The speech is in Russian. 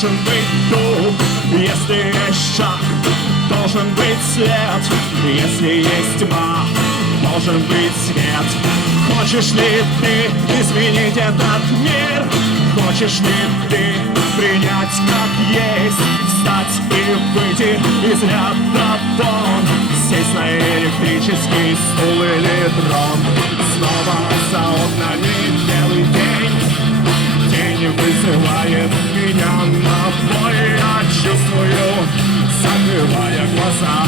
должен быть дух, если есть шаг, должен быть свет, если есть тьма, должен быть свет. Хочешь ли ты изменить этот мир? Хочешь ли ты принять как есть? Встать и выйти из ряда вон, сесть на электрический стул или трон. Снова за окнами белый день, день вызывает меня на бой. Я чувствую, закрывая глаза,